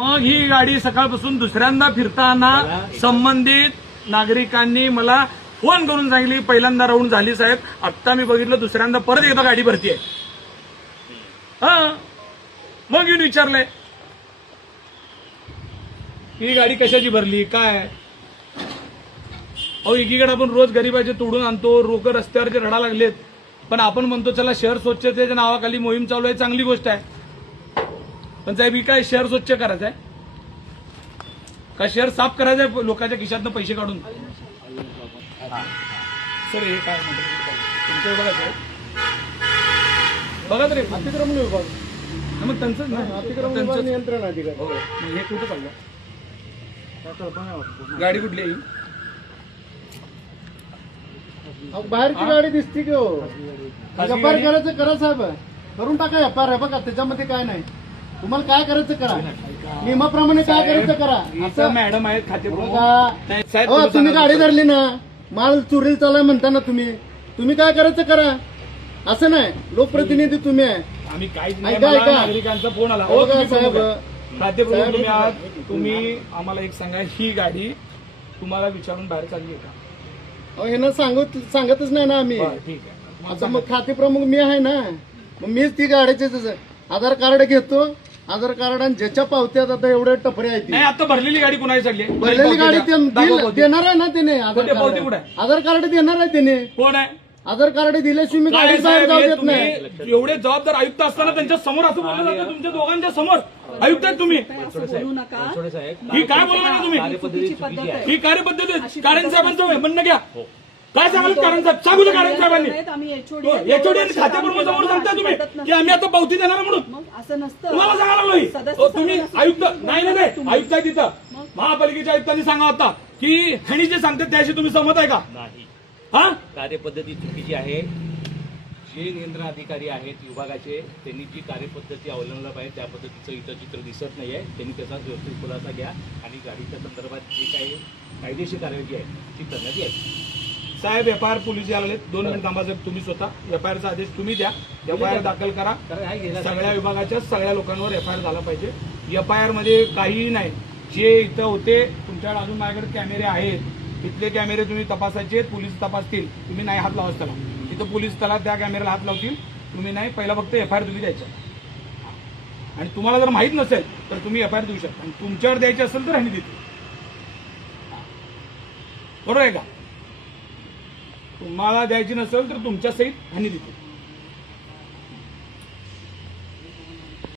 मग ही गाडी सकाळपासून दुसऱ्यांदा फिरताना संबंधित नागरिकांनी मला फोन करून सांगितली पहिल्यांदा राऊंड झाली साहेब, आत्ता मी बघितलं दुसऱ्यांदा परत एकदा गाडी भरतीये. मग येऊन विचारलंय ही गाडी कशाची भरली काय. अहो एकीकडे आपण रोज गरीबाचे तोडून आणतो, लोक रस्त्यावरचे रडा लागलेत, पण आपण म्हणतो चला शहर स्वच्छतेच्या नावाखाली मोहीम चालू आहे, चांगली गोष्ट आहे. पण साहेब ही काय शहर स्वच्छ करायचं आहे का शहर साफ करायचं आहे लोकांच्या खिशातनं पैसे काढून. सर हे काय म्हणतात तुमच्या विभागाचं आहे बघा तरी अतिक्रमण विभाग. मग त्यांचं अतिक्रमण नियंत्रण अधिकारी. हे कुठं चाललं गाडी कुठली आहे बाहेरची गाडी दिसते की हो. एफआयआर करायचं करा साहेब, करून टाका एफआयआर. बघा त्याच्यामध्ये काय नाही, तुम्हाला काय करायचं करा, नियमाप्रमाणे काय करायचं करा. असं मॅडम आहेत खाते तुम्ही गाडी धरली ना, माल चोरीला चाललाय म्हणताना तुम्ही काय करायचं करा. असं नाही, लोकप्रतिनिधी तुम्ही आहे. आम्ही काहीच ऐका. नागरिकांचा फोन आला हो का साहेब, प्राध्यापक तुम्ही आहात, तुम्ही आम्हाला एक सांगा ही गाडी तुम्हाला विचारून बाहेर चालली आहे का. हे ना सांगतच नाही ना आम्ही. ठीक आहे आता मग खाते प्रमुख मी आहे ना, मग मीच ती गाडीचे आधार कार्ड घेतो. आधार कार्ड आणि ज्याच्या पावत्यात आता एवढे टपरे आहेत. नाही आता भरलेली गाडी कुणाची चालली आहे. भरलेली गाडी देणार आहे ना त्याने. पावती कुठे आहे. आधार कार्ड देणार आहे त्याने. कोण आहे आधार कार्ड दिल्याशिवाय मी गाडी बाहेर जाऊ देत नाही. एवढे जबाबदार आयुक्त असताना त्यांच्या समोर असं बोललं जातं तुमच्या दोघांच्या समोर. आयुक्त आहेत तुम्ही, ही काय बोलू नका तुम्ही. ही कार्यपद्धती कारण साहेबांचं म्हणणं घ्या. काय सांगाल कारण साहेब, सांगू दे कारण साहेबांनी. एचओडी खात्याप्रमुख समोर सांगता तुम्ही की आम्ही आता पावती देणार म्हणून. तुम्हाला सांगायला तुम्ही आयुक्त नाही आयुक्त आहे तिथं. महापालिकेच्या आयुक्तांनी सांगा आता की ह्यानी जे सांगतात त्याशी तुम्ही सहमत आहे का. हा कार्यपद्धती चुकीची आहे. जे नियंत्रण अधिकारी आहेत विभागाचे त्यांनी जी कार्यपद्धती अवलंबला पाहिजे त्या पद्धतीचं इथं चित्र दिसत नाही आहे. त्यांनी त्याचा व्यवस्थित खुलासा घ्या आणि गाडीच्या संदर्भात जी काही कायदेशीर कार्यवाही आहे ती करण्यात येईल. साहेब एफआयआर पोलीस आले 2 मिनिट थांबा साहेब, तुम्हीच होता. एफआयआरचा आदेश तुम्ही द्या, एफआयआर दाखल करा. सगळ्या विभागाच्या सगळ्या लोकांवर एफआयआर झाला पाहिजे. एफआयआर मध्ये काहीही नाही. जे इथं होते तुमच्याकडे अजून माझ्याकडे कॅमेरे आहेत, इथले कॅमेरे तुम्ही तपासायचे, पोलीस तपासतील. तुम्ही नाही हात लावाच त्याला, इथं पोलीस त्याला त्या कॅमेऱ्याला हात लावतील. तुम्ही नाही, पहिला फक्त एफआयआर तुम्ही द्यायचा. आणि तुम्हाला जर माहित नसेल तर तुम्ही एफआयआर देऊ शकता. आणि तुमच्यावर द्यायची असेल तर ह्यांनी देतो. बरोबर आहे का. तुम्हाला द्यायची नसेल तर तुमच्या सहित ह्यांनी देतो.